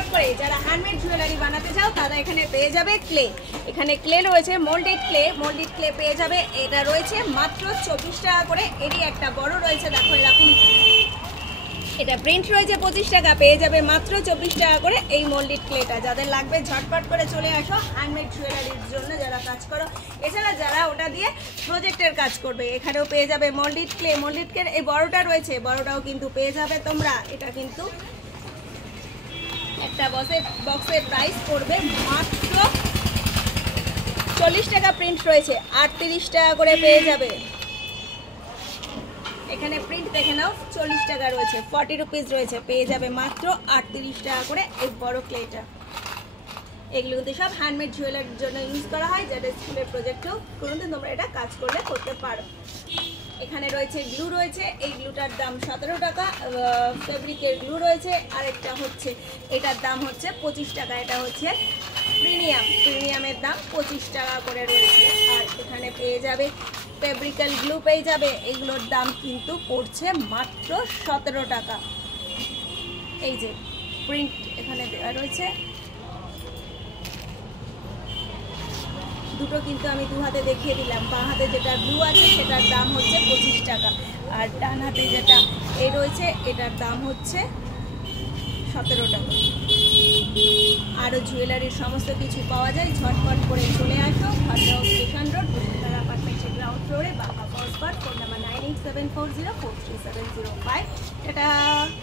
ঝটপট করে যারা হ্যান্ডমেড জুয়েলারি বানাতে চাও তারা এখানে পেয়ে যাবে ক্লে। এখানে ক্লে রয়েছে, মোল্ডেড ক্লে পেয়ে যাবে। এটা রয়েছে মাত্র 24 টাকা করে। এরই একটা বড় রয়েছে, দেখো এরকম, এটা প্রিন্ট রয়েছে 25 টাকা, পেয়ে যাবে মাত্র 24 টাকা করে এই মোল্ডেড ক্লেটা। যাদের লাগবে ঝটপট করে চলে আসো হ্যান্ডমেড জুয়েলারির জন্য যারা কাজ করো। এছাড়া যারা ওটা দিয়ে প্রজেক্টের কাজ করবে এখানেও পেয়ে যাবে মোল্ডেড ক্লে। এই বড়টা রয়েছে, বড়টাও কিন্তু পেয়ে যাবে তোমরা। এটা কিন্তু একটা বক্সের প্রাইস পড়বে মাত্র 40 টাকা। প্রিন্ট রয়েছে 38 টাকা করে পেয়ে যাবে। এখানে প্রিন্ট দেখে নাও, 40 টাকা রয়েছে, 40 রুপিস রয়েছে, পেয়ে যাবে মাত্র 38 টাকা করে এই বড় ক্লেটা। এগুলো কিন্তু সব হ্যান্ডমেড জুয়েলারির জন্য ইউজ করা হয়, যারা স্কুলের প্রজেক্টেও কোনোদিন তোমরা এটা কাজ করতে পারো। এখানে রয়েছে গ্লু রয়েছে, এই গ্লুটার দাম 17 টাকা। ফেব্রিকের গ্লু রয়েছে, আরেকটা হচ্ছে এটার দাম হচ্ছে 25 টাকা। এটা হচ্ছে প্রিমিয়ামের দাম 25 টাকা করে রয়েছে। আর এখানে পেয়ে যাবে ফেব্রিক্যাল গ্লু পেয়ে যাবে, এগুলোর দাম কিন্তু পড়ছে মাত্র 17 টাকা। এই যে প্রিন্ট এখানে দেওয়া রয়েছে, দুটো কিন্তু আমি দু হাতে দেখিয়ে দিলাম। বাঁ হাতে যেটা গ্লু আছে সেটার দাম হচ্ছে 25 টাকা, আর ডান হাতে যেটা রয়েছে এটার দাম হচ্ছে 17 টাকা। আরও জুয়েলারির সমস্ত কিছু পাওয়া যায়, ঝটপট করে চলে আসো ভাটগাঁও স্টেশন রোড, বসুন্ধরা অ্যাপার্টমেন্টের গ্রাউন্ড ফ্লোরে, বাঘা ফার্স্ট পার্ট, ফোন নাম্বার 9874043705। এটা